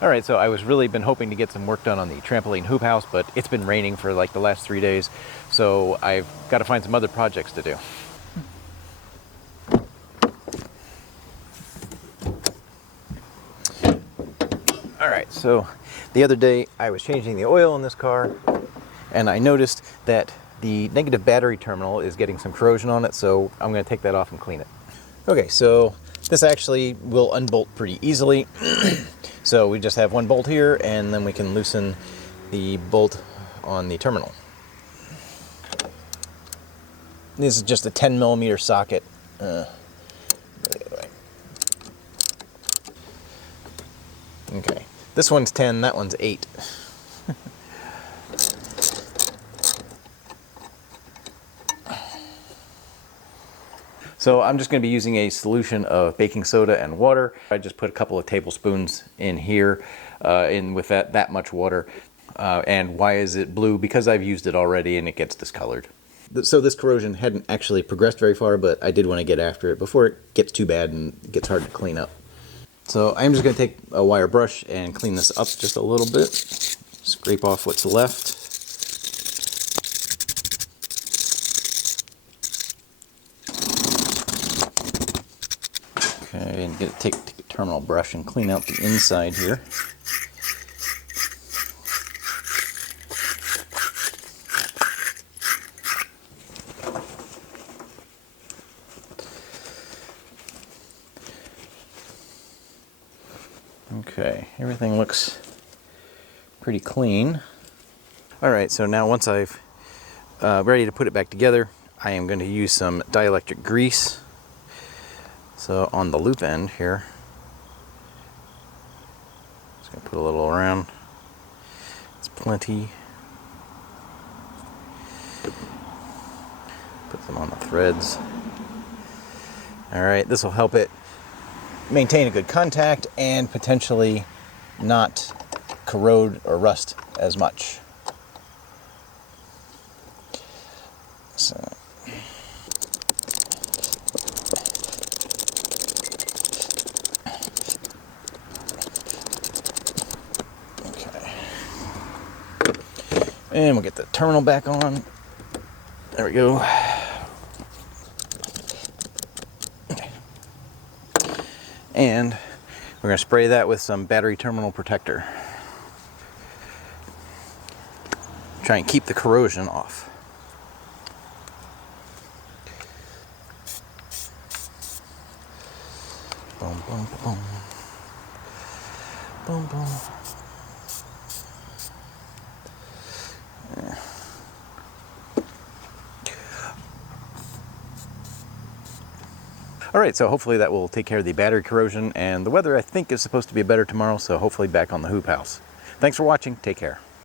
All right, so I was really been hoping to get some work done on the trampoline hoop house, but it's been raining for like the last 3 days, so I've got to find some other projects to do. All right, so the other day I was changing the oil in this car, and I noticed that the negative battery terminal is getting some corrosion on it, so I'm going to take that off and clean it. Okay, so this actually will unbolt pretty easily. So we just have one bolt here, and then we can loosen the bolt on the terminal. This is just a 10 millimeter socket. Okay, this one's 10, that one's 8. So I'm just going to be using a solution of baking soda and water. I just put a couple of tablespoons in here with that much water. And why is it blue? Because I've used it already and it gets discolored. So this corrosion hadn't actually progressed very far, but I did want to get after it before it gets too bad and gets hard to clean up. So I'm just going to take a wire brush and clean this up just a little bit. Scrape off what's left. Okay, and take a terminal brush and clean out the inside here. Okay, everything looks pretty clean. All right, so now once I've ready to put it back together, I am going to use some dielectric grease. So on the loop end here, just going to put a little around. It's plenty. Put them on the threads. All right, this will help it maintain a good contact and potentially not corrode or rust as much. So. And we'll get the terminal back on. There we go. Okay. And we're going to spray that with some battery terminal protector. Try and keep the corrosion off. Boom, boom, boom. Boom, boom. All right, so hopefully that will take care of the battery corrosion, and the weather I think is supposed to be better tomorrow, so hopefully back on the hoop house. Thanks for watching. Take care.